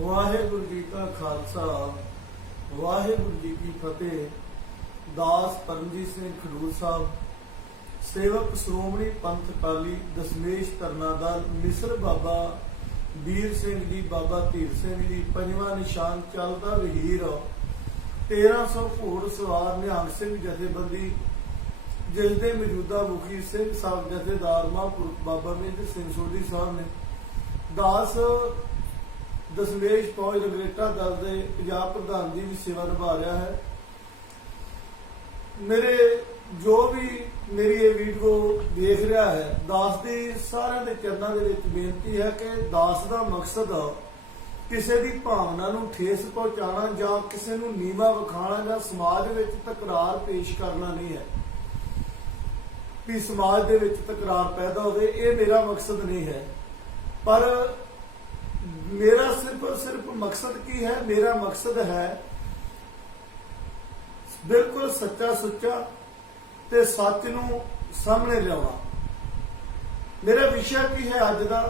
वाहेगुरु जी का खालसा वाहेगुरु जी की फतेह। दास परमजीत सिंह खडूर साहब, सेवक श्रोमणी पंथ अकाली दशमेश धरना दल मिसर, बाबा ਵੀਰ ਸਿੰਘ जी, बाबा धीर सिंह जी, पंजवां निशान चलदा वहीर, 1300 घोड़ सवार निहंग सिंह जथेबंदी, जिस दे मौजूदा मुखी सिंह साहब जथेदार महापुरुष बाबा मेजर सिंह सोढी साहब ने, दास दशमेश फौज रगरेटा दल के पंजाब प्रधान जी भी सेवा निभा रहा है। मेरे जो भी मेरी ये वीडियो देख रहा है, दास की सारे के चरणों के बेनती है कि दास का मकसद किसी की भावना नूं ठेस पहुंचाना या किसी नूं नीवा विखाना या समाज में तकरार पेश करना नहीं है कि समाज दे विच तकरार पैदा हो, ये मेरा मकसद नहीं है। पर मेरा सिर्फ और सिर्फ मकसद की है, मेरा मकसद है बिल्कुल सच्चा सुच्चा ते सच नूं सामने लियावा। मेरा विषय की है, अज का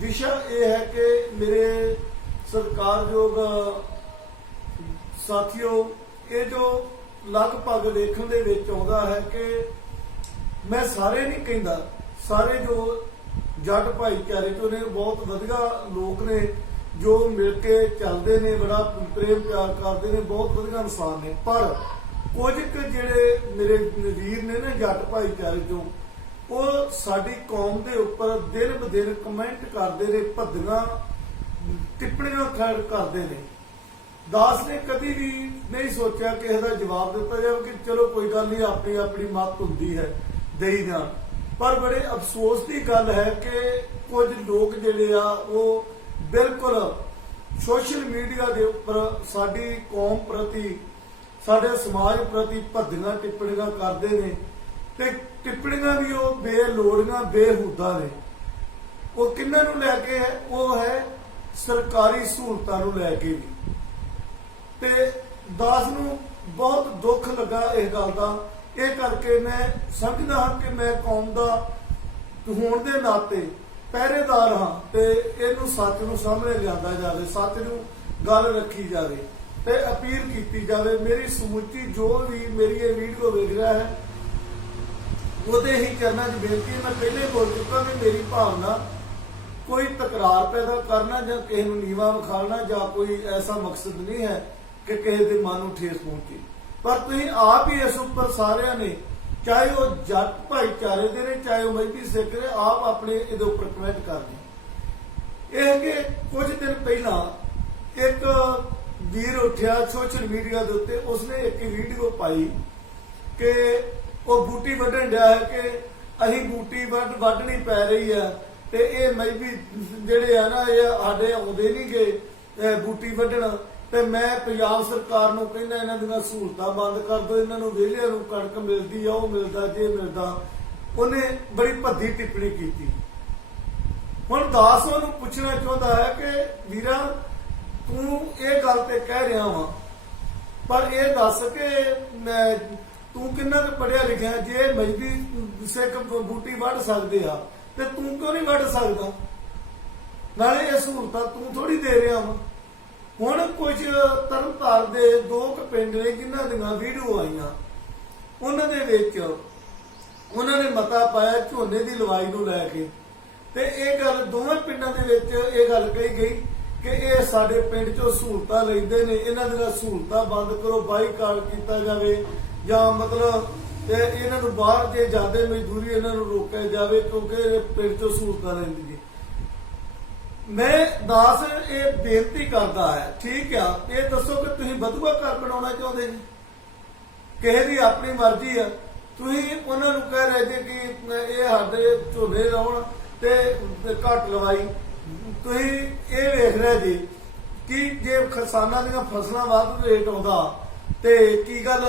विषय यह है कि मेरे सत्कारयोग साथियों, ये जो लगभग देखने दे विच आउंदा है कि मैं सारे नहीं कहता, सारे जो जट भाईचारे चो ने बहुत वधिया लोग ने जो मिलके चलते ने, बड़ा प्रेम प्यार करते ने, बहुत वधिया इंसान ने। पर कुछ जिहड़े मेरे वीर ने ना जट भाईचारे चो, वो साडी कौम के उपर दिन ब दिन कमेंट करते ने, भद्दियां टिप्पणियां करते ने। दास ने कभी भी नहीं सोचा कि इसका जवाब दिता जाए कि चलो कोई गल नहीं, अपनी अपनी मत हुंदी है, देई जाण। पर बड़े अफसोस की गल है कि कुछ लोग जिहड़े आ वो बिल्कुल सोशल मीडिया के उपर साडी कौम प्रति, साडे समाज प्रति भद्दियां टिप्पणियां करते हैं, ते टिप्पणियां भी वो बेलोड़ियां बेहुदा ने। वो किन्हां नूं लैके है, वो है सरकारी सहूलतां नूं लैके भी। ते दास नूं बहुत दुख लगा इस गल का, ये करके मैं समझदा हाँ कि मैं कौम का होण दे नाते पहरेदार हाँ, ते इहनूं सच नूं सामने लिआंदा जावे, सच नूं गल रखी जावे ते अपील की जाए। मेरी समुची जो भी मेरी ये वीडियो देख रहा है, ਉਹਦੇ ही चरणों की बेनती है। मैं पहले बोल चुका कि मेरी भावना कोई तकरार पैदा करना या किसी को नीवा विखाना या कोई ऐसा मकसद नहीं है कि किसी के मन को ठेस पहुंचे। पर तुम आप ही इस उपर सारे ने, चाहे वो जट भाईचारे के ने, चाहे वो मजहबी सिख ने, आप अपने ये उपर कमेंट कर दें। यह कि कुछ दिन पहला एक वीर उठा सोशल मीडिया के उत्ते, उसने एक वीडियो पाई कि वो बूटी वढ़न दिया है कि अहीं बूटी वढ़नी पै रही है, तो ये मजहबी जिहड़े है ना, ये साडे आउंदे नहीं गए बूटी वढ़न, तो मैं पंजाब सरकार नूं कहना इन्हां दीयां सहूलतां बंद कर दो, इन्हां नूं वेलिआं नूं कणक मिलदी आ, वो मिलदा जे मिलदा। उन्हें बड़ी भद्दी टिप्पणी की। हुण दास नूं पुछना चाहुंदा है कि वीरा तू ये गल ते कह रहा वा, पर यह दस कि तू किन्ना क पढ़िया लिखिया, जे मजहबी सिख बूटी वढ़ सकते आ ते तू क्यों नहीं वढ़ सकदा? नाले ये सहूलतां तू थोड़ी दे रहा वा। हुण कुछ तरनतार दे दो पिंड ने जिन्हां दीयां वीडियो आईयां, उन्हां दे विच उन्हां ने मता पाया झोने की लवाई नूं लैके, ते इह गल दोवें पिंडां दे विच इह गल कही गई कि ये साडे पिंड चों सहूलतां लैंदे ने, इन्हां दीयां सहूलतां बंद करो, बाईकाट कीता जावे, या मतलब इन्हां नूं बाहर जे जांदे मजदूरी इन्हां नूं रोकिया जावे क्योंकि पिंड चों सहूलतां लैंदे ने। मैं दास ये बेनती करता है, ठीक है, ये दसो कि तुसीं बधुआ घर बनाउणा चाहुंदे जी, किसी की अपनी मर्जी है। तुसीं उन्हां नूं कह रहे जे कि ये साडे झोने लाउण ते घट लवाई, तुसीं ये वेख रहे जी कि जे किसानां दीयां फसलां वध रेट आउंदा ते की गल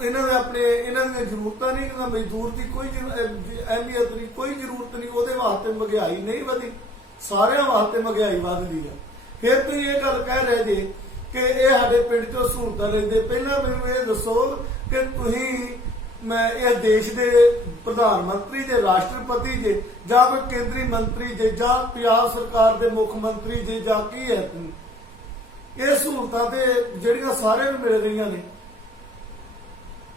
इन्हां दे अपने इन्हां दी जरूरतां नहीं, मजदूर की कोई अहमियत नहीं, कोई जरूरत नहीं, उहदे वास्ते महंगाई नहीं वधी, सारिਆਂ वास्ते महंगाई वधदी है। फिर तुसीं ये गल कह रहे जी कि ये साडे पिंड चों सहूलतां लैंदे। पहलां मैनूं ये दसो कि तुसीं ਮੈਂ ਇਹ ਦੇਸ਼ ਦੇ ਪ੍ਰਧਾਨ ਮੰਤਰੀ ਜੇ, ਰਾਸ਼ਟਰਪਤੀ ਜੇ, ਜਾਂ ਕੋਈ ਕੇਂਦਰੀ ਮੰਤਰੀ ਜੇ, ਜਾਂ ਪੰਜਾਬ ਸਰਕਾਰ ਦੇ ਮੁੱਖ ਮੰਤਰੀ ਜੇ, ਜਾਂ ਕੀ ਹੈ, ਇਹ ਸਹੂਲਤਾਂ ਤੇ ਜਿਹੜੀਆਂ ਸਾਰਿਆਂ ਨੂੰ ਮਿਲ ਰਹੀਆਂ ਨੇ,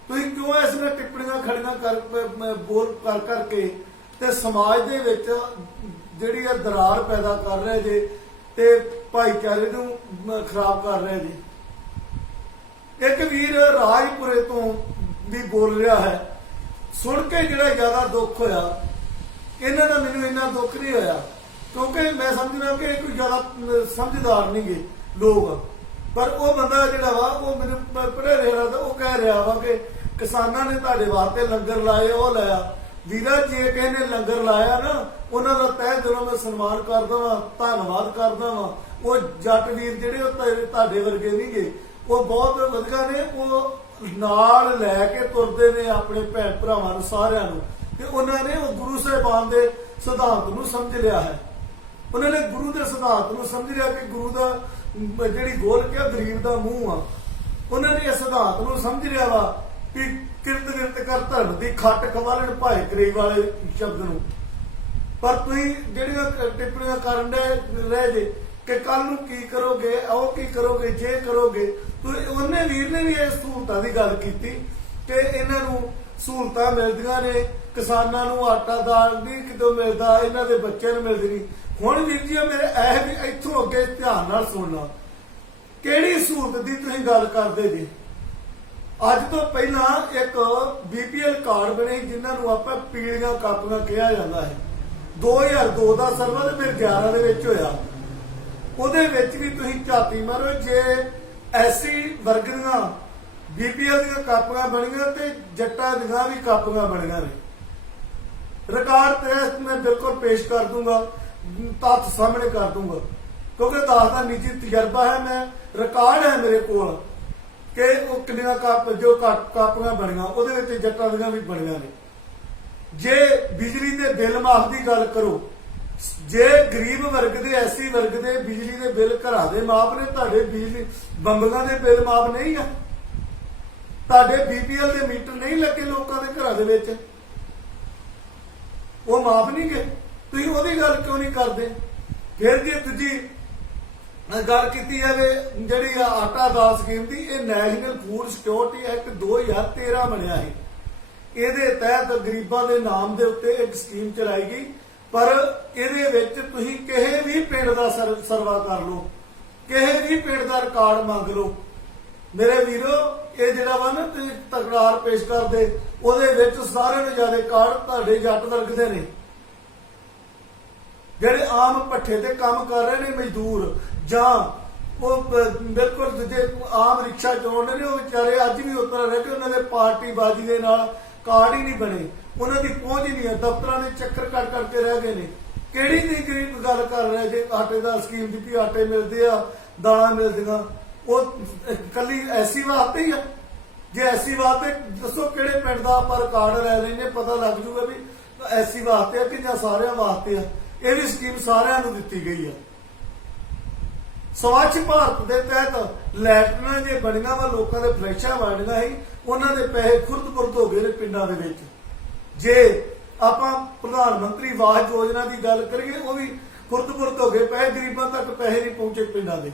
ਤੁਸੀਂ ਕਿਉਂ ਇਸ ਨੇ ਟਿੱਪਣੀਆਂ ਖੜੀਆਂ ਕਰ ਬੋਲ ਕਰ ਕਰਕੇ ਤੇ ਸਮਾਜ ਦੇ ਵਿੱਚ ਜਿਹੜੀ ਇਹ ਦਰਾਰ ਪੈਦਾ ਕਰ ਰਹੇ ਜੇ ਤੇ ਭਾਈਚਾਰੇ ਨੂੰ ਖਰਾਬ ਕਰ ਰਹੇ ਜੇ। ਇੱਕ ਵੀਰ ਰਾਜਪੁਰੇ ਤੋਂ ਵੀ ਬੋਲ ਰਿਹਾ ਹੈ, ਸੁਣ ਕੇ ਜਿਹੜਾ ਜ਼ਿਆਦਾ ਦੁੱਖ ਹੋਇਆ, ਇਹਨਾਂ ਦਾ ਮੈਨੂੰ ਇੰਨਾ ਦੁੱਖ ਨਹੀਂ ਹੋਇਆ ਕਿਉਂਕਿ ਮੈਂ ਸਮਝਦਾ ਕਿ ਇਹ ਕੋਈ ਜ਼ਿਆਦਾ ਸਮਝਦਾਰ ਨਹੀਂ ਗੇ ਲੋਕ, ਪਰ ਉਹ ਬੰਦਾ ਜਿਹੜਾ ਵਾ ਉਹ ਮੈਨੂੰ ਪੜ੍ਹਿਆ ਰਿਹਾ ਤਾਂ ਉਹ ਕਹਿ ਰਿਹਾ ਵਾ ਕਿ ਕਿਸਾਨਾਂ ਨੇ ਤੁਹਾਡੇ ਵਾਸਤੇ ਲੰਗਰ ਲਾਏ, ਉਹ ਲਾਇਆ। ਵੀਰਾ ਜੇ ਕਿਸੇ ਨੇ ਲੰਗਰ ਲਾਇਆ ਨਾ, ਉਹਨਾਂ ਦਾ ਤਹਿ ਦਿਲੋਂ ਮੈਂ ਸਨਮਾਨ ਕਰਦਾ ਵਾਂ, ਧੰਨਵਾਦ ਕਰਦਾ ਵਾਂ। ਉਹ ਜੱਟ ਵੀਰ ਜਿਹੜੇ ਉਹ ਤੁਹਾਡੇ ਵਰਗੇ ਨਹੀਂ ਗੇ, ਉਹ ਬਹੁਤ ਵਧੀਆ ਨੇ, ਉਹ ਨਾਲ ਲੈ ਕੇ ਤੁਰਦੇ ਨੇ ਆਪਣੇ ਭੈਣ ਭਰਾਵਾਂ ਨੂੰ ਸਾਰਿਆਂ ਨੂੰ, ਤੇ ਉਹਨਾਂ ਨੇ ਉਹ ਗੁਰੂ ਸਾਹਿਬਾਨ ਦੇ ਸਿਧਾਂਤ ਨੂੰ ਸਮਝ ਲਿਆ ਹੈ। ਉਹਨਾਂ ਨੇ ਗੁਰੂ ਦੇ ਸਿਧਾਂਤ ਨੂੰ ਸਮਝ ਲਿਆ ਕਿ ਗੁਰੂ ਦਾ ਜਿਹੜੀ ਗੋਲ ਕਿਹਾ ਗਰੀਬ ਦਾ ਮੂੰਹ ਆ। ਉਹਨਾਂ ਨੇ ਇਹ ਸਿਧਾਂਤ ਨੂੰ ਸਮਝ ਲਿਆ ਵਾ ਕਿ ਕਿਰਤ ਵਿਰਤ ਕਰ ਧਰਮ ਦੀ ਖੱਟ ਖਵਾਲਣ ਭਾਏ ਕਰੀਬ ਵਾਲੇ ਸ਼ਬਦ ਨੂੰ। ਪਰ ਤੁਸੀਂ ਜਿਹੜੀਆਂ ਟਿੱਪਣੀਆਂ ਕਰਨ ਦੇ ਰਹਿ ਜੇ ਕਿ ਕੱਲ ਨੂੰ ਕੀ ਕਰੋਗੇ, ਉਹ ਕੀ ਕਰੋਗੇ, ਜੇ ਕਰੋਗੇ, ਉਹਨੇ ਵੀਰ ਨੇ ਵੀ ਇਹ ਸਹੂਲਤਾਂ ਦੀ ਗੱਲ ਕੀਤੀ ਕਿ ਇਹਨਾਂ ਨੂੰ ਸਹੂਲਤਾਂ ਮਿਲਦੀਆਂ ਨੇ, ਕਿਸਾਨਾਂ ਨੂੰ ਆਟਾ ਦਾਲ ਨਹੀਂ ਕਿਤੋਂ ਮਿਲਦਾ, ਇਹਨਾਂ ਦੇ ਬੱਚਿਆਂ ਨੂੰ ਮਿਲਦੀ ਨਹੀਂ। ਹੁਣ ਵੀਰ ਜੀ ਮੇਰੇ ਇਹ ਵੀ ਇੱਥੋਂ ਅੱਗੇ ਧਿਆਨ ਨਾਲ ਸੁਣਨਾ, ਕਿਹੜੀ ਸਹੂਲਤ ਦੀ ਤੁਸੀਂ ਗੱਲ ਕਰਦੇ ਜੀ। ਅੱਜ ਤੋਂ ਪਹਿਲਾਂ ਇੱਕ BPL ਕਾਰਡ ਬਣੇ ਜਿਨ੍ਹਾਂ ਨੂੰ ਆਪਾਂ ਪੀਲੀਆਂ ਕਾਪੀਆਂ ਕਿਹਾ ਜਾਂਦਾ ਹੈ। 2002 ਦਾ ਸਰਵਾ ਤੇ ਫਿਰ 11 ਦੇ ਵਿੱਚ ਹੋਇਆ। ਉਹਦੇ ਵਿੱਚ ਵੀ ਤੁਸੀਂ ਝਾਤੀ ਮਾਰੋ, ਜੇ ਐਸੀ ਵਰਗ ਦੀਆਂ BPL ਦੀਆਂ ਕਾਪੀਆਂ ਬਣੀਆਂ ਤੇ ਜੱਟਾਂ ਦੀਆਂ ਵੀ ਕਾਪੀਆਂ ਬਣੀਆਂ ਨੇ। ਰਿਕਾਰਡ ਤੇ ਮੈਂ ਬਿਲਕੁਲ ਪੇਸ਼ ਕਰ ਦੂੰਗਾ, ਤੱਥ ਸਾਹਮਣੇ ਕਰ ਦੂੰਗਾ ਕਿਉਂਕਿ ਦਾਸ ਦਾ ਨਿੱਜੀ ਤਜਰਬਾ ਹੈ। ਮੈਂ ਰਿਕਾਰਡ ਹੈ ਮੇਰੇ ਕੋਲ ਕਿ ਉਹ ਕਿੰਨੀਆਂ ਕਾਪੀਆਂ ਬਣੀਆਂ, ਉਹਦੇ ਵਿੱਚ ਜੱਟਾਂ ਦੀਆਂ ਵੀ ਬਣੀਆਂ ਨੇ। ਜੇ ਬਿਜਲੀ ਦੇ ਬਿੱਲ ਮਾਫ ਦੀ ਗੱਲ ਕਰੋ, ਜੇ ਗਰੀਬ ਵਰਗ ਦੇ ਐਸੀ ਵਰਗ ਦੇ ਬਿਜਲੀ ਦੇ ਬਿੱਲ ਘਰਾਂ ਦੇ ਮਾਫ ਨੇ, ਤੁਹਾਡੇ ਬਿਜਲੀ ਬੰਬਲਾਂ ਦੇ ਬਿੱਲ ਮਾਫ ਨਹੀਂ ਆ, ਤੁਹਾਡੇ BPL ਦੇ ਮੀਟਰ ਨਹੀਂ ਲੱਗੇ ਲੋਕਾਂ ਦੇ ਘਰਾਂ ਦੇ ਵਿੱਚ, ਉਹ ਮਾਫ ਨਹੀਂ ਗਏ। ਤੁਸੀਂ ਉਹਦੀ ਗੱਲ ਕਿਉਂ ਨਹੀਂ ਕਰਦੇ? ਫਿਰ ਜੇ ਦੂਜੀ ਗੱਲ ਕੀਤੀ ਜਾਵੇ ਜਿਹੜੀ ਆਟਾ ਦਾਲ ਸਕੀਮ ਦੀ, ਇਹ ਨੈਸ਼ਨਲ ਫੂਡ ਸਿਕਿਉਰਿਟੀ ਐਕਟ 2013 ਬਣਿਆ ਹੈ। ਇਹਦੇ ਤਹਿਤ ਗਰੀਬਾਂ ਦੇ ਨਾਮ ਦੇ ਉੱਤੇ ਇੱਕ ਸਕੀਮ ਚਲਾਈ ਗਈ, ਪਰ ਇਹਦੇ ਵਿੱਚ ਤੁਸੀਂ ਕਿਸੇ ਵੀ ਪਿੰਡ ਦਾ ਸਰਵਾ ਕਰ ਲਓ, ਕਿਸੇ ਵੀ ਪਿੰਡ ਦਾ ਰਿਕਾਰਡ ਮੰਗ ਲਓ ਮੇਰੇ ਵੀਰੋ, ਇਹ ਜਿਹੜਾ ਵਾ ਨਾ ਤੁਸੀਂ ਤਕਰਾਰ ਪੇਸ਼ ਕਰਦੇ, ਉਹਦੇ ਵਿੱਚ ਸਾਰਿਆਂ ਨੂੰ ਜ਼ਿਆਦਾ ਕਾਰਡ ਤੁਹਾਡੇ ਜੱਟ ਵਰਗ ਦੇ ਨੇ, ਜਿਹੜੇ ਆਮ ਭੱਠੇ ਤੇ ਕੰਮ ਕਰ ਰਹੇ ਨੇ ਮਜ਼ਦੂਰ, ਜਾਂ ਉਹ ਬਿਲਕੁਲ ਦੂਜੇ ਆਮ ਰਿਕਸ਼ਾ ਚਲਾਉਂਦੇ ਨੇ, ਉਹ ਵਿਚਾਰੇ ਅੱਜ ਵੀ ਉਤਰ ਰਹੇ ਕਿ ਉਹਨਾਂ ਦੇ ਪਾਰਟੀ ਬਾਜੀ ਦੇ ਨਾਲ ਕਾਰਡ ਹੀ ਨਹੀਂ ਬਣੇ, ਉਹਨਾਂ ਦੀ ਪਹੁੰਚ ਹੀ ਨਹੀਂ ਹੈ, ਦਫ਼ਤਰਾਂ ਦੇ ਚੱਕਰ ਕੱਟ ਕਰਕੇ ਰਹਿ ਗਏ ਨੇ। ਕਿਹੜੀ ਦੀ ਗਰੀਬ ਗੱਲ ਕਰ ਰਹੇ ਜੇ ਆਟੇ ਦਾ ਸਕੀਮ ਦੀ ਵੀ ਆਟੇ ਮਿਲਦੇ ਆ, ਦਾਲਾਂ ਮਿਲਦੀਆਂ, ਉਹ ਕੱਲੀ ਐਸੀ ਵਾਸਤੇ ਹੀ ਆ। ਜੇ ਐਸੀ ਵਾਸਤੇ ਦੱਸੋ ਕਿਹੜੇ ਪਿੰਡ ਦਾ ਆਪਾਂ ਰਿਕਾਰਡ ਲੈ ਲੈਣੇ, ਪਤਾ ਲੱਗ ਜੂਗਾ ਵੀ ਐਸੀ ਵਾਸਤੇ ਆ ਕਿ ਜਾਂ ਸਾਰਿਆਂ ਵਾਸਤੇ ਆ। ਇਹ ਵੀ ਸਕੀਮ ਸਾਰਿਆਂ ਨੂੰ ਦਿੱਤੀ ਗਈ ਆ। ਸਵੱਛ ਭਾਰਤ ਦੇ ਤਹਿਤ ਲੈਟਰਾਂ ਜੇ ਬਣੀਆਂ ਵਾ, ਲੋਕਾਂ ਦੇ ਫਲੈਸ਼ਾਂ ਬਣੀਆਂ ਸੀ, ਉਹਨਾਂ ਦੇ ਪੈਸੇ ਖੁਰਦ-ਬੁਰਦ ਹੋ ਗਏ ਨੇ ਪਿੰਡਾਂ ਦੇ ਵਿੱਚ। ਜੇ ਆਪਾਂ ਪ੍ਰਧਾਨ ਮੰਤਰੀ ਆਵਾਸ ਯੋਜਨਾ ਦੀ ਗੱਲ ਕਰੀਏ, ਉਹ ਵੀ ਖੁਰਦ-ਬੁਰਦ ਹੋ ਗਏ, ਪੈਸੇ ਗਰੀਬਾਂ ਤੱਕ ਪੈਸੇ ਨਹੀਂ ਪਹੁੰਚੇ ਪਿੰਡਾਂ ਦੇ।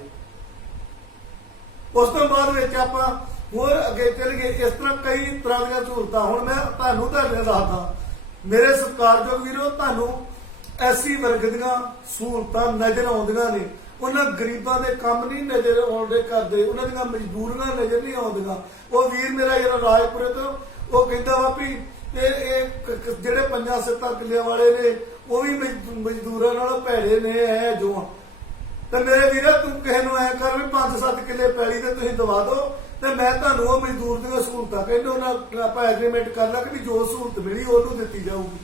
ਉਸ ਤੋਂ ਬਾਅਦ ਵਿੱਚ ਆਪਾਂ ਹੋਰ ਅੱਗੇ ਚੱਲ ਗਏ, ਇਸ ਤਰ੍ਹਾਂ ਕਈ ਤਰ੍ਹਾਂ ਦੀਆਂ ਸਹੂਲਤਾਂ। ਹੁਣ ਮੈਂ ਤੁਹਾਨੂੰ ਦੱਸਦਾ ਮੇਰੇ ਸਤਿਕਾਰਯੋਗ ਵੀਰੋ, ਤੁਹਾਨੂੰ ਐਸੀ ਵਰਗ ਦੀਆਂ ਸਹੂਲਤਾਂ ਨਜ਼ਰ ਆਉਂਦੀਆਂ ਨੇ, ਉਹਨਾਂ ਗਰੀਬਾਂ ਦੇ ਕੰਮ ਨਹੀਂ ਨਜ਼ਰ ਆਉਂਦੇ ਕਰਦੇ, ਉਹਨਾਂ ਦੀਆਂ ਮਜਬੂਰੀਆਂ ਨਜ਼ਰ ਨਹੀਂ ਆਉਂਦੀਆਂ। ਉਹ ਵੀਰ ਮੇਰਾ ਜਿਹੜਾ ਰਾਜਪੁਰੇ ਤੋਂ, ਉਹ ਕਹਿੰਦਾ ਵਾ ਵੀ ਇਹ ਜਿਹੜੇ 5-7 ਕਿੱਲਿਆਂ ਵਾਲੇ ਨੇ ਉਹ ਵੀ ਮਜ਼ਦੂਰਾਂ ਨਾਲੋਂ ਭੈੜੇ ਨੇ ਹੈ ਜੋ। ਤੇ ਮੇਰੇ ਵੀਰਾ ਤੂੰ ਕਿਸੇ ਨੂੰ ਐ ਕਰ ਵੀ 5-7 ਕਿੱਲੇ ਪੈਲੀ ਤੇ ਤੁਸੀਂ ਦਵਾ ਦਿਓ ਤੇ ਮੈਂ ਤੁਹਾਨੂੰ ਉਹ ਮਜ਼ਦੂਰ ਦੀਆਂ ਸਹੂਲਤਾਂ ਕਹਿੰਦੇ ਉਹਨਾਂ ਆਪਾਂ ਐਗਰੀਮੈਂਟ ਕਰ ਲਾ ਕਿ ਜੋ ਸਹੂਲਤ ਮਿਲੀ ਉਹਨੂੰ ਦਿੱਤੀ ਜਾਊਗੀ।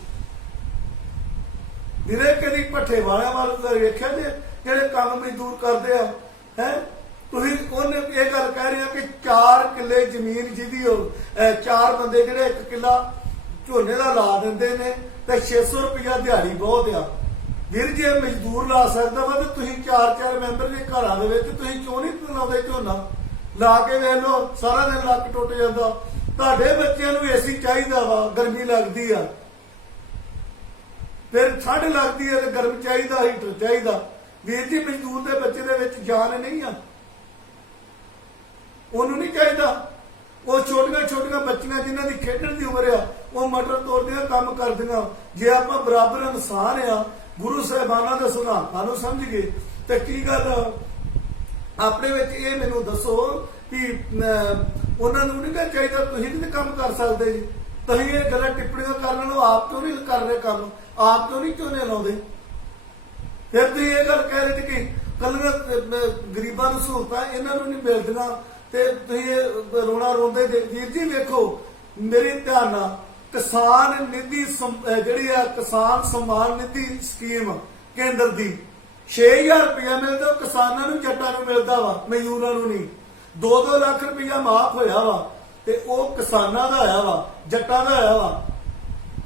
ਵੀਰੇ ਕਦੀ ਭੱਠੇ ਵਾਲਿਆਂ ਵੱਲ ਵੇਖਿਆ ਜੇ ਜਿਹੜੇ ਕੰਮ ਮਜ਼ਦੂਰ ਕਰਦੇ ਆ ਹੈ? ਤੁਸੀਂ ਉਹਨੇ ਇਹ ਗੱਲ ਕਹਿ ਰਹੇ ਆ ਕਿ 4 ਕਿੱਲੇ ਜ਼ਮੀਨ ਜਿਹਦੀ 4 ਬੰਦੇ ਜਿਹੜੇ 1 ਕਿੱਲਾ ਝੋਨੇ ਦਾ ਲਾ ਦਿੰਦੇ ਨੇ ਤੇ 600 ਰੁਪਇਆ ਦਿਹਾੜੀ ਬਹੁਤ ਆ। ਵੀਰ ਜੇ ਮਜ਼ਦੂਰ ਲਾ ਸਕਦਾ ਵਾ ਤੇ ਤੁਸੀਂ 4-4 ਮੈਂਬਰ ਦੇ ਘਰਾਂ ਦੇ ਵਿੱਚ ਤੁਸੀਂ ਕਿਉਂ ਨਹੀਂ ਲਾਉਂਦੇ ਝੋਨਾ? ਲਾ ਕੇ ਵੇਖ ਲਓ, ਸਾਰਾ ਦਿਨ ਲੱਕ ਟੁੱਟ ਜਾਂਦਾ, ਤੁਹਾਡੇ ਬੱਚਿਆਂ ਨੂੰ ਏਸੀ ਚਾਹੀਦਾ ਵਾ, ਗਰਮੀ ਲੱਗਦੀ ਆ, ਫਿਰ ਠੰਡ ਲੱਗਦੀ ਹੈ ਤੇ ਗਰਮ ਚਾਹੀਦਾ, ਹੀਟਰ ਚਾਹੀਦਾ। ਵੀਰ ਜੀ ਮਜ਼ਦੂਰ ਦੇ ਬੱਚੇ ਦੇ ਵਿੱਚ ਜਾਨ ਨਹੀਂ ਆ, ਉਹਨੂੰ ਨਹੀਂ ਚਾਹੀਦਾ। ਉਹ ਛੋਟੀਆਂ ਛੋਟੀਆਂ ਬੱਚੀਆਂ ਜਿਨ੍ਹਾਂ ਦੀ ਖੇਡਣ ਦੀ ਉਮਰ ਆ, ਉਹ ਮਟਰ ਤੋੜਦੀਆਂ ਕੰਮ ਕਰਦੀਆਂ। ਜੇ ਆਪਾਂ ਬਰਾਬਰ ਇਨਸਾਨ ਆ, ਗੁਰੂ ਸਾਹਿਬਾਨਾਂ ਦੇ ਸਿਧਾਂਤਾਂ ਨੂੰ ਸਮਝ ਗਏ ਤੇ ਕੀ ਗੱਲ ਆਪਣੇ ਵਿੱਚ ਇਹ ਮੈਨੂੰ ਦੱਸੋ ਕਿ ਉਹਨਾਂ ਨੂੰ ਨਹੀਂ ਚਾਹੀਦਾ, ਤੁਸੀਂ ਨਹੀਂ ਕੰਮ ਕਰ ਸਕਦੇ ਜੀ। ਤੁਸੀਂ ਇਹ ਗੱਲਾਂ ਟਿੱਪਣੀਆਂ ਕਰ ਲੈਣੋ, ਆਪ ਕਿਉਂ ਨਹੀਂ ਕਰ ਰਹੇ ਕੰਮ, ਆਪ ਕਿਉਂ ਨਹੀਂ ਝੋਨੇ ਲਾਉਂਦੇ? ਫਿਰ ਤੁਸੀਂ ਇਹ ਗੱਲ ਕਹਿ ਰਹੇ ਕਿ ਕੱਲੀਆਂ ਗਰੀਬਾਂ ਨੂੰ ਸਹੂਲਤਾਂ ਇਹਨਾਂ ਨੂੰ ਨਹੀਂ ਮਿਲਦੀਆਂ ਤੇ ਤੁਸੀਂ ਇਹ ਰੋਣਾ ਰੋਂਦੇ ਜੇ। ਵੀਰ ਜੀ ਵੇਖੋ ਮੇਰੀ ਧਿਆਨ ਨਾਲ, ਕਿਸਾਨ ਨਿਧੀ ਜਿਹੜੀ ਆ ਕਿਸਾਨ ਸਨਮਾਨ ਨਿਧੀ ਸਕੀਮ ਕੇਂਦਰ ਦੀ 6000 ਰੁਪਇਆ ਮਿਲਦਾ, ਉਹ ਕਿਸਾਨਾਂ ਨੂੰ ਜੱਟਾਂ ਨੂੰ ਮਿਲਦਾ ਵਾ, ਮਜ਼ਦੂਰਾਂ ਨੂੰ ਨਹੀਂ। 2-2 ਲੱਖ ਰੁਪਇਆ ਮਾਫ ਹੋਇਆ ਵਾ ਤੇ ਉਹ ਕਿਸਾਨਾਂ ਦਾ ਆਇਆ ਵਾ, ਜੱਟਾਂ ਦਾ ਆਇਆ ਵਾ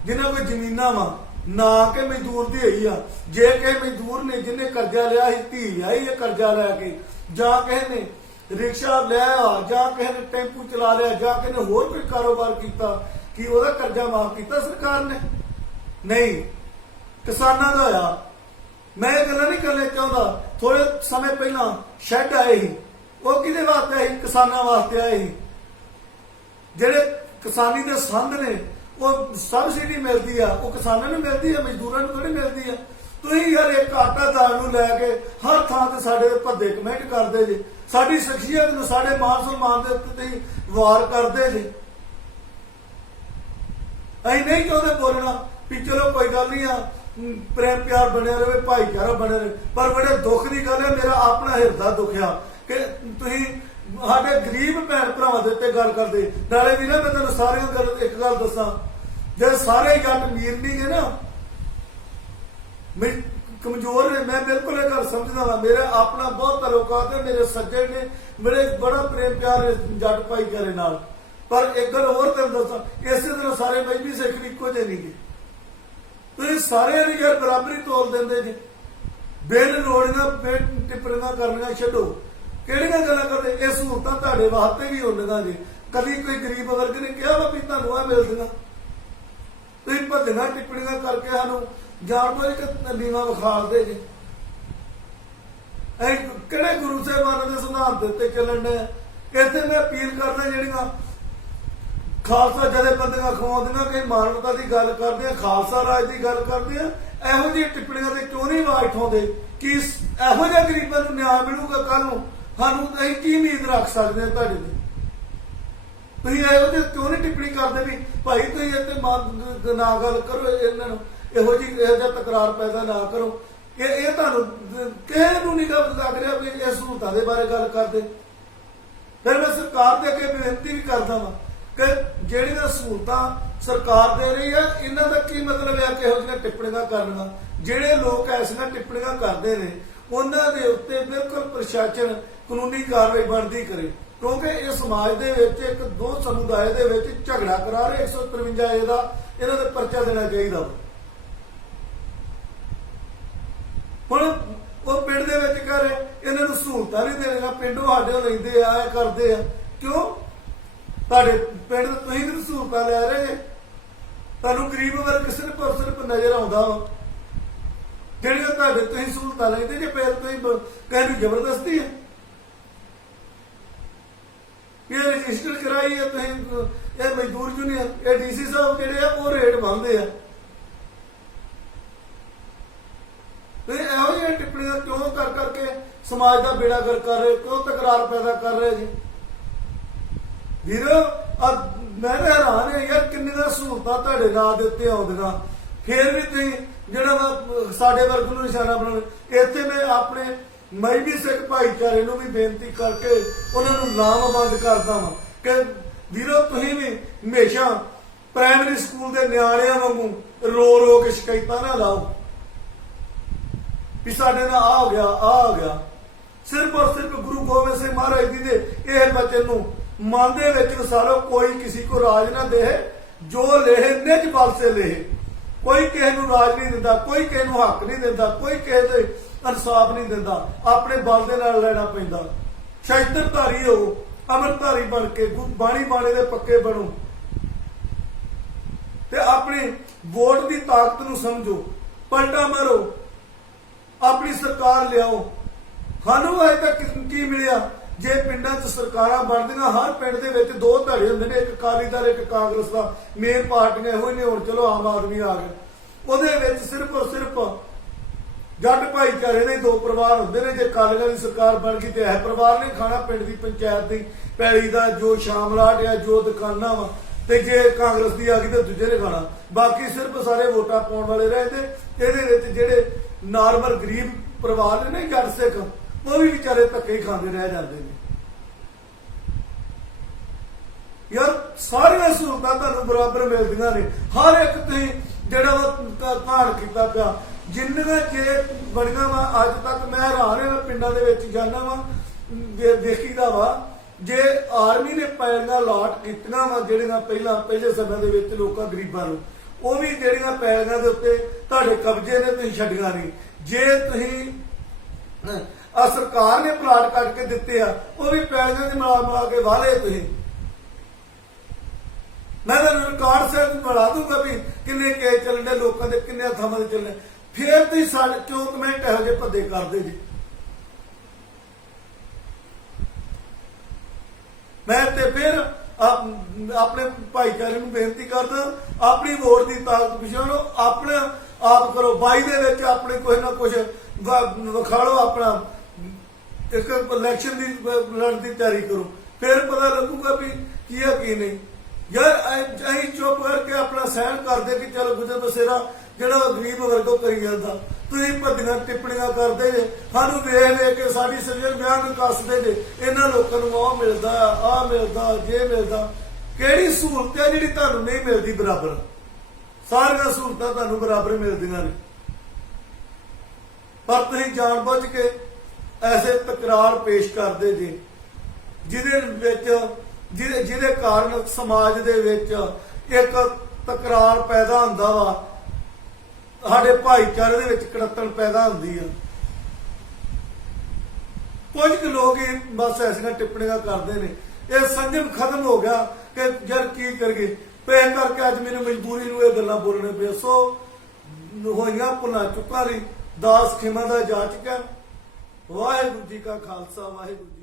ਜਿਨ੍ਹਾਂ ਕੋਲ ਜ਼ਮੀਨਾਂ ਵਾ, ਨਾ ਕਿ ਮਜ਼ਦੂਰ ਦੀ ਹੋਈ ਆ। ਜੇ ਕਿਸੇ ਮਜ਼ਦੂਰ ਨੇ ਜਿਹਨੇ ਕਰਜ਼ਾ ਲਿਆ ਸੀ, ਧੀ ਵਿਆਹੀ ਹੈ ਕਰਜ਼ਾ ਲੈ ਕੇ, ਜਾਂ ਕਿਸੇ ਨੇ ਰਿਕਸ਼ਾ ਲਿਆ, ਜਾਂ ਕਿਸੇ ਨੇ ਟੈਂਪੂ ਚਲਾ ਲਿਆ, ਜਾਂ ਕਿਸੇ ਨੇ ਹੋਰ ਕੋਈ ਕਾਰੋਬਾਰ ਕੀਤਾ, ਕਿ ਉਹਦਾ ਕਰਜ਼ਾ ਮਾਫ ਕੀਤਾ ਸਰਕਾਰ ਨੇ? ਨਹੀਂ, ਕਿਸਾਨਾਂ ਦਾ ਹੋਇਆ। ਮੈਂ ਇਹ ਗੱਲਾਂ ਨਹੀਂ ਕਰਨਾ ਚਾਹੁੰਦਾ। ਥੋੜੇ ਸਮੇਂ ਪਹਿਲਾਂ ਸ਼ੈੱਡ ਆਏ ਸੀ, ਉਹ ਕਿਹਦੇ ਵਾਸਤੇ ਆਏ? ਕਿਸਾਨਾਂ ਵਾਸਤੇ ਆਏ ਸੀ। ਜਿਹੜੇ ਕਿਸਾਨੀ ਦੇ ਸੰਦ ਨੇ, ਉਹ ਸਬਸਿਡੀ ਮਿਲਦੀ ਆ, ਉਹ ਕਿਸਾਨਾਂ ਨੂੰ ਮਿਲਦੀ ਆ, ਮਜ਼ਦੂਰਾਂ ਨੂੰ ਥੋੜੀ ਮਿਲਦੀ ਆ। ਤੁਸੀਂ ਯਾਰ ਇੱਕ ਆਟਾ ਦਾਲ ਨੂੰ ਲੈ ਕੇ ਹਰ ਥਾਂ ਤੇ ਸਾਡੇ ਭੱਦੇ ਕਮੈਂਟ ਕਰਦੇ ਜੇ, ਸਾਡੀ ਸ਼ਖਸੀਅਤ ਨੂੰ, ਸਾਡੇ ਮਾਨ ਸਨਮਾਨ ਦੇ ਉੱਤੇ ਤੁਸੀਂ ਵਾਰ ਕਰਦੇ ਜੇ। ਅਸੀਂ ਨਹੀਂ ਚਾਹੁੰਦੇ ਬੋਲਣਾ ਵੀ ਚਲੋ ਕੋਈ ਗੱਲ ਨਹੀਂ ਆ, ਪ੍ਰੇਮ ਪਿਆਰ ਬਣਿਆ ਰਹੇ, ਭਾਈਚਾਰਾ ਬਣਿਆ ਰਹੇ, ਪਰ ਬੜੇ ਦੁੱਖ ਦੀ ਗੱਲ ਹੈ, ਮੇਰਾ ਆਪਣਾ ਹਿਰਦਾ ਦੁਖਿਆ ਕਿ ਤੁਸੀਂ ਸਾਡੇ ਗਰੀਬ ਭੈਣ ਭਰਾਵਾਂ ਦੇ ਉੱਤੇ ਗੱਲ ਕਰਦੇ। ਨਾਲੇ ਵੀ ਨਾ ਮੈਂ ਤੁਹਾਨੂੰ ਸਾਰਿਆਂ ਗੱਲ ਇੱਕ ਗੱਲ ਦੱਸਾਂ, ਜੇ ਸਾਰੇ ਜੱਟ ਅਮੀਰ ਨਹੀਂ ਗਏ ਨਾ, ਮੈਂ ਕਮਜ਼ੋਰ ਨੇ, ਮੈਂ ਬਿਲਕੁਲ ਇਹ ਗੱਲ ਸਮਝਦਾ ਵਾ। ਮੇਰਾ ਆਪਣਾ ਬਹੁਤ ਤਾਲੁਕਾਤ ਹੈ, ਮੇਰੇ ਸੱਜਣ ਨੇ, ਮੇਰੇ ਬੜਾ ਪ੍ਰੇਮ ਪਿਆਰ ਹੈ ਜੱਟ ਭਾਈਚਾਰੇ ਨਾਲ। ਪਰ ਇੱਕ ਗੱਲ ਹੋਰ ਤੁਹਾਨੂੰ ਦੱਸਾਂ, ਇਸੇ ਤਰ੍ਹਾਂ ਸਾਰੇ ਮਜ਼੍ਹਬੀ ਸਿੱਖ ਇੱਕੋ ਜਿਹੇ ਨਹੀਂ ਗੇ। ਤੁਸੀਂ ਸਾਰਿਆਂ ਦੀ ਯਾਰ ਬਰਾਬਰੀ ਤੋਲ ਦਿੰਦੇ ਜੀ। ਬਿਨ ਲੋੜੀਆਂ ਟਿੱਪਣੀਆਂ ਕਰਨੀਆਂ ਛੱਡੋ। ਕਿਹੜੀਆਂ ਗੱਲਾਂ ਕਰਦੇ? ਇਹ ਸਹੂਲਤਾਂ ਤੁਹਾਡੇ ਵਾਸਤੇ ਵੀ ਹੁੰਦੀਆਂ ਜੀ। ਕਦੀ ਕੋਈ ਗਰੀਬ ਵਰਗ ਨੇ ਕਿਹਾ ਵਾ ਵੀ ਤੁਹਾਨੂੰ ਆ ਮਿਲਦੀਆਂ? ਤੁਸੀਂ ਭੱਜੀਆਂ ਟਿੱਪਣੀਆਂ ਕਰਕੇ ਸਾਨੂੰ ਜਾਣ ਬੁੱਝ ਕੇ ਨੀਵਾਂ ਵਿਖਾਲਦੇ ਜੀ। ਇਹ ਕਿਹੜੇ ਗੁਰੂ ਸਾਹਿਬਾਨਾਂ ਦੇ ਸਿਧਾਂਤ ਉੱਤੇ ਚੱਲਣ ਦੇ? ਇੱਥੇ ਮੈਂ ਅਪੀਲ ਕਰਦਾ, ਜਿਹੜੀਆਂ ਖਾਲਸਾ ਜਥੇਬੰਦੀਆਂ ਖਵਾਉਂਦੀਆਂ, ਕਿ ਮਾਨਵਤਾ ਦੀ ਗੱਲ ਕਰਦੇ ਆ, ਖਾਲਸਾ ਰਾਜ ਦੀ ਗੱਲ ਕਰਦੇ ਆ, ਇਹੋ ਜਿਹੀ ਟਿੱਪਣੀਆਂ ਤੇ ਕਿਉਂ ਨਹੀਂ ਆਵਾਜ਼ ਉਠਾਉਂਦੇ ਕਿ ਇਹੋ ਜਿਹੇ ਗਰੀਬਾਂ ਨੂੰ ਨਿਆਂ ਮਿਲੂਗਾ ਕੱਲ ਨੂੰ? ਸਾਨੂੰ ਅਸੀਂ ਕੀ ਉਮੀਦ ਰੱਖ ਸਕਦੇ ਹਾਂ ਤੁਹਾਡੇ ਤੇ? ਤੁਸੀਂ ਇਹੋ ਜਿਹੇ ਕਿਉਂ ਨਹੀਂ ਟਿੱਪਣੀ ਕਰਦੇ ਵੀ ਭਾਈ ਤੁਸੀਂ ਇੱਥੇ ਨਾ ਗੱਲ ਕਰੋ, ਇਹਨਾਂ ਨੂੰ ਇਹੋ ਜਿਹਾ ਤਕਰਾਰ ਪੈਦਾ ਨਾ ਕਰੋ? ਇਹ ਤੁਹਾਨੂੰ ਕਿਸੇ ਨੂੰ ਨਹੀਂ ਲੱਗ ਰਿਹਾ ਵੀ ਇਹ ਸਹੂਲਤਾਂ ਦੇ ਬਾਰੇ ਗੱਲ ਕਰਦੇ? ਫਿਰ ਮੈਂ ਸਰਕਾਰ ਦੇ ਅੱਗੇ ਬੇਨਤੀ ਵੀ ਕਰਦਾ ਵਾਂ ਕਿ ਜਿਹੜੀਆਂ ਸਹੂਲਤਾਂ ਸਰਕਾਰ ਦੇ ਰਹੀ ਆ, ਇਹਨਾਂ ਦਾ ਕੀ ਮਤਲਬ ਹੈ ਕਿਹੋ ਜਿਹੀਆਂ ਟਿੱਪਣੀਆਂ ਕਰਨੀਆਂ? ਜਿਹੜੇ ਲੋਕ ਐਸੀਆਂ ਟਿੱਪਣੀਆਂ ਕਰਦੇ ਨੇ, ਉਹਨਾਂ ਦੇ ਉੱਤੇ ਬਿਲਕੁਲ ਪ੍ਰਸ਼ਾਸਨ ਕਾਨੂੰਨੀ ਕਾਰਵਾਈ ਬਣਦੀ ਕਰੇ, ਕਿਉਂਕਿ ਇਹ ਸਮਾਜ ਦੇ ਵਿੱਚ ਇੱਕ ਦੋ ਸਮੁਦਾਇ ਦੇ ਵਿੱਚ ਝਗੜਾ ਕਰਾ ਰਹੇ 153 ਦਾ ਇਹਨਾਂ ਦੇ ਪਰਚਾ ਦੇਣਾ ਚਾਹੀਦਾ। ਹੁਣ ਉਹ ਪਿੰਡ ਦੇ ਵਿੱਚ ਕਹ ਰਹੇ ਇਹਨਾਂ ਨੂੰ ਸਹੂਲਤਾਂ ਨਹੀਂ ਦੇਣੀਆਂ, ਪਿੰਡੋਂ ਸਾਡੇ ਲੈਂਦੇ ਆ, ਇਹ ਕਰਦੇ ਆ। ਕਿਉਂ? ਤੁਹਾਡੇ ਪਿੰਡ ਤੁਸੀਂ ਵੀ ਸਹੂਲਤਾਂ ਲੈ ਰਹੇ ਜੇ, ਤੁਹਾਨੂੰ ਗਰੀਬ ਵਰਗ ਸਿਰਫ ਔਰ ਸਿਰਫ ਨਜ਼ਰ ਆਉਂਦਾ ਵਾ। ਜਿਹੜੀਆਂ ਤੁਹਾਡੇ ਤੁਸੀਂ ਸਹੂਲਤਾਂ ਲੈਂਦੇ ਜੇ, ਫਿਰ ਤੁਸੀਂ ਕਹਿੰਦੇ ਜ਼ਬਰਦਸਤੀ ਹੈ। ਇਹ ਰਜਿਸਟਰ ਕਰਾਈ ਹੈ ਤੁਸੀਂ, ਇਹ ਮਜ਼ਦੂਰ ਯੂਨੀਅਨ, ਇਹ ਡੀਸੀ ਸਾਹਿਬ ਜਿਹੜੇ ਆ ਉਹ ਰੇਟ ਬੰਨਦੇ ਆ। ਤੁਸੀਂ ਇਹੋ ਜਿਹੀਆਂ ਟਿੱਪਣੀਆਂ ਕਿਉਂ ਕਰ ਕਰਕੇ ਸਮਾਜ ਦਾ ਬੇੜਾ ਗਰਕ ਕਰ ਰਹੇ? ਕਿਉਂ ਤਕਰਾਰ ਪੈਦਾ ਕਰ ਰਹੇ ਜੀ? ਵੀਰੋ ਮੈਂ ਤਾਂ ਹੈਰਾਨ ਹਾਂ ਯਾਰ, ਕਿੰਨੀਆਂ ਸਹੂਲਤਾਂ ਤੁਹਾਡੇ ਨਾਂ ਦੇ ਉੱਤੇ ਆਉਂਦੀਆਂ, ਫੇਰ ਵੀ ਤੁਸੀਂ ਜਿਹੜਾ ਵਾ ਸਾਡੇ ਵਰਗ ਨੂੰ ਨਿਸ਼ਾਨਾ ਬਣਾਉਣਾ। ਇੱਥੇ ਮੈਂ ਆਪਣੇ ਮਜ਼੍ਹਬੀ ਸਿੱਖ ਭਾਈਚਾਰੇ ਨੂੰ ਵੀ ਬੇਨਤੀ ਕਰਕੇ ਉਹਨਾਂ ਨੂੰ ਲਾਮਬੰਦ ਕਰਦਾ ਵਾਂ ਕਿ ਵੀਰੋ ਤੁਸੀਂ ਵੀ ਹਮੇਸ਼ਾ ਪ੍ਰਾਇਮਰੀ ਸਕੂਲ ਦੇ ਨਿਆਣਿਆਂ ਵਾਂਗੂ ਰੋ ਰੋ ਕੇ ਸ਼ਿਕਾਇਤਾਂ ਨਾ ਲਾਓ ਵੀ ਸਾਡੇ ਨਾਲ ਆ ਹੋ ਗਿਆ, ਆ ਹੋ ਗਿਆ। ਸਿਰਫ ਔਰ ਸਿਰਫ ਗੁਰੂ ਗੋਬਿੰਦ ਸਿੰਘ ਮਹਾਰਾਜ ਜੀ ਦੇ ਇਹ ਬਚਨ ਨੂੰ ਮਨ ਦੇ ਵਿੱਚ ਵਸਾਰੋ, ਕੋਈ ਕਿਸੇ ਕੋ ਰਾਜ ਨਾ ਦੇ, ਜੋ ਲੇਹ ਨਿਜ ਬਲ ਸੇ ਲੇਹ। ਕੋਈ ਕਿਸੇ ਨੂੰ ਰਾਜ ਨਹੀਂ ਦਿੰਦਾ, ਕੋਈ ਕਿਸੇ ਨੂੰ ਹੱਕ ਨਹੀਂ ਦਿੰਦਾ, ਕੋਈ ਕਿਸੇ ਦੇ ਇਨਸਾਫ ਨਹੀਂ ਦਿੰਦਾ, ਆਪਣੇ ਬਲ ਦੇ ਨਾਲ ਲੈਣਾ ਪੈਂਦਾ। ਸ਼ਸਤਰਧਾਰੀ ਹੋ, ਅਮਰਧਾਰੀ ਬਣ ਕੇ ਬਾਣੀ ਬਾਣੇ ਦੇ ਪੱਕੇ ਬਣੋ ਤੇ ਆਪਣੀ ਵੋਟ ਦੀ ਤਾਕਤ ਨੂੰ ਸਮਝੋ, ਪਲਟਾ ਮਾਰੋ, ਆਪਣੀ ਸਰਕਾਰ ਲਿਆਓ। ਸਾਨੂੰ ਅਜੇ ਤੱਕ ਕੀ ਮਿਲਿਆ? ਜੇ ਪਿੰਡਾਂ 'ਚ ਸਰਕਾਰਾਂ ਬਣਦੀਆਂ, ਹਰ ਪਿੰਡ ਦੇ ਵਿੱਚ ਦੋ ਧੜੇ ਹੁੰਦੇ ਨੇ, ਇੱਕ ਅਕਾਲੀ ਦਲ ਇੱਕ ਕਾਂਗਰਸ ਦਾ, ਮੇਨ ਪਾਰਟੀਆਂ ਇਹੋ ਹੀ ਨੇ। ਹੁਣ ਚਲੋ ਆਮ ਆਦਮੀ ਆ ਗਿਆ, ਉਹਦੇ ਵਿੱਚ ਸਿਰਫ ਔਰ ਸਿਰਫ ਜੱਟ ਭਾਈਚਾਰੇ ਦੇ ਦੋ ਪਰਿਵਾਰ ਹੁੰਦੇ ਨੇ। ਜੇ ਅਕਾਲੀਆਂ ਦੀ ਸਰਕਾਰ ਬਣ ਗਈ ਤੇ ਇਹ ਪਰਿਵਾਰ ਨੇ ਖਾਣਾ ਪਿੰਡ ਦੀ ਪੰਚਾਇਤ ਦੀ ਪੈਲੀ ਦਾ ਜੋ ਸ਼ਾਮਲਾਟ ਆ, ਜੋ ਦੁਕਾਨਾਂ ਵਾ, ਤੇ ਜੇ ਕਾਂਗਰਸ ਦੀ ਆ ਗਈ ਤੇ ਦੂਜੇ ਨੇ ਖਾਣਾ। ਬਾਕੀ ਸਿਰਫ ਸਾਰੇ ਵੋਟਾਂ ਪਾਉਣ ਵਾਲੇ ਰਹਿੰਦੇ। ਇਹਦੇ ਵਿੱਚ ਜਿਹੜੇ ਨਾਰਮਲ ਗਰੀਬ ਪਰਿਵਾਰ ਨੇ ਜੱਟ ਸਿੱਖ, ਉਹ ਵੀ ਵਿਚਾਰੇ ਧੱਕੇ ਹੀ ਖਾਂਦੇ ਰਹਿ ਜਾਂਦੇ ਨੇ। ਯਾਰ ਸਾਰੀਆਂ ਸਹੂਲਤਾਂ ਤੁਹਾਨੂੰ ਬਰਾਬਰ ਮਿਲਦੀਆਂ ਨੇ, ਹਰ ਇੱਕ ਤੁਸੀਂ ਜਿਹੜਾ ਵਾ ਭਾਣ ਕੀਤਾ ਪਿਆ। ਜਿੰਨੀਆਂ ਜੇ ਬਣੀਆਂ ਵਾ ਅੱਜ ਤੱਕ ਮੈਂ ਹੈਰਾਨ ਹਾਂ। ਪਿੰਡਾਂ ਦੇ ਵਿੱਚ ਜਾਣਾ ਵਾ, ਦੇਖੀਦਾ ਵਾ, ਜੇ ਆਰਮੀ ਨੇ ਪੈਲੀਆਂ ਲਾਟ ਕੀਤੀਆਂ ਵਾ ਜਿਹੜੀਆਂ ਪਹਿਲੇ ਸਮੇਂ ਦੇ ਵਿੱਚ ਲੋਕਾਂ ਗਰੀਬਾਂ ਨੂੰ, ਉਹ ਵੀ ਜਿਹੜੀਆਂ ਪੈਲੀਆਂ ਦੇ ਉੱਤੇ ਤੁਹਾਡੇ ਕਬਜ਼ੇ ਨੇ, ਤੁਸੀਂ ਛੱਡੀਆਂ ਨਹੀਂ। ਜੇ ਤੁਸੀਂ ਆ ਸਰਕਾਰ ਨੇ ਪਲਾਟ ਕੱਟ ਕੇ ਦਿੱਤੇ ਆ, ਉਹ ਵੀ ਪੈਲੀਆਂ ਦੇ ਮਿਲਾ ਕੇ ਵਾਲੇ ਤੁਸੀਂ। ਮੈਂ ਤੁਹਾਨੂੰ ਰਿਕਾਰਡ ਸੈਟ ਬਣਾ ਦੂੰਗਾ ਵੀ ਕਿੰਨੇ ਕੇਸ ਚੱਲਣੇ ਲੋਕਾਂ ਦੇ, ਕਿੰਨੇ ਥਾਵਾਂ ਦੇ ਚੱਲਣੇ। ਫੇਰ ਤੁਸੀਂ ਸਾਡੇ ਕਿਉਂ ਕਮੈਂਟ ਇਹੋ ਜਿਹੇ ਭੱਦੇ ਕਰਦੇ ਜੀ? ਮੈਂ ਤੇ ਫਿਰ ਆਪਣੇ ਭਾਈਚਾਰੇ ਨੂੰ ਬੇਨਤੀ ਕਰਦਾ, ਆਪਣੀ ਵੋਟ ਦੀ ਤਾਕਤ ਪਛਾਣੋ, ਆਪਣੇ ਆਪ ਕਰੋ। 22 ਦੇ ਵਿੱਚ ਆਪਣੇ ਕੁਝ ਨਾ ਕੁਝ ਵਿਖਾ ਲਓ, ਆਪਣਾ ਇੱਕ ਇਲੈਕਸ਼ਨ ਦੀ ਲੜਨ ਦੀ ਤਿਆਰੀ ਕਰੋ, ਫਿਰ ਪਤਾ ਲੱਗੂਗਾ ਵੀ ਕੀ ਹੈ ਕੀ ਨਹੀਂ। ਯਾਰ ਅਸੀਂ ਚੁੱਪ ਕਰਕੇ ਆਪਣਾ ਸਹਿਣ ਕਰਦੇ ਕਿ ਚਲੋ ਗੁਜ਼ਰ ਬਸੇਰਾ ਜਿਹੜਾ ਗਰੀਬ ਵਰਗੋਂ ਕਰੀ ਜਾਂਦਾ। ਤੁਸੀਂ ਭੱਦੀਆਂ ਟਿੱਪਣੀਆਂ ਕਰਦੇ ਜੇ, ਸਾਨੂੰ ਵੇਖ ਵੇਖ ਕੇ ਸਾਡੀ ਸਰੀਰ ਵਿਆਹ ਨੂੰ ਕੱਸਦੇ ਜੇ। ਇਹਨਾਂ ਲੋਕਾਂ ਨੂੰ ਆਹ ਮਿਲਦਾ, ਆਹ ਮਿਲਦਾ, ਜੇ ਮਿਲਦਾ। ਕਿਹੜੀ ਸਹੂਲਤ ਹੈ ਜਿਹੜੀ ਤੁਹਾਨੂੰ ਨਹੀਂ ਮਿਲਦੀ ਬਰਾਬਰ? ਸਾਰੀਆਂ ਸਹੂਲਤਾਂ ਤੁਹਾਨੂੰ ਬਰਾਬਰ ਮਿਲਦੀਆਂ ਨੇ, ਪਰ ਤੁਸੀਂ ਜਾਣਬੁੱਝ ਕੇ ਐਸੇ ਤਕਰਾਰ ਪੇਸ਼ ਕਰਦੇ ਜੇ ਜਿਹਦੇ ਵਿੱਚ ਜਿਹਦੇ ਕਾਰਨ ਸਮਾਜ ਦੇ ਵਿੱਚ ਇੱਕ ਤਕਰਾਰ ਪੈਦਾ ਹੁੰਦਾ ਵਾ, ਸਾਡੇ ਭਾਈਚਾਰੇ ਦੇ ਵਿੱਚ ਕੜੱਤਣ ਪੈਦਾ ਹੁੰਦੀ ਆ। ਕੁਝ ਕੁ ਲੋਕ ਹੀ ਬਸ ਐਸੀਆਂ ਟਿੱਪਣੀਆਂ ਕਰਦੇ ਨੇ। ਇਹ ਸੰਜਮ ਖਤਮ ਹੋ ਗਿਆ ਕਿ ਯਾਰ ਕੀ ਕਰੀਏ, ਪੈ ਕਰਕੇ ਅੱਜ ਮੈਨੂੰ ਮਜਬੂਰੀ ਨੂੰ ਇਹ ਗੱਲਾਂ ਬੋਲਣੇ ਪਏ। ਸੋ ਹੋਈਆਂ ਭੁੱਲਾਂ ਚੁੱਕਾਂ ਲਈ ਦਾਸ ਖਿਮਾ ਦਾ ਜਾ ਚੁੱਕਾ। ਵਾਹਿਗੁਰੂ ਜੀ ਕਾ ਖਾਲਸਾ, ਵਾਹਿਗੁਰੂ ਜੀ।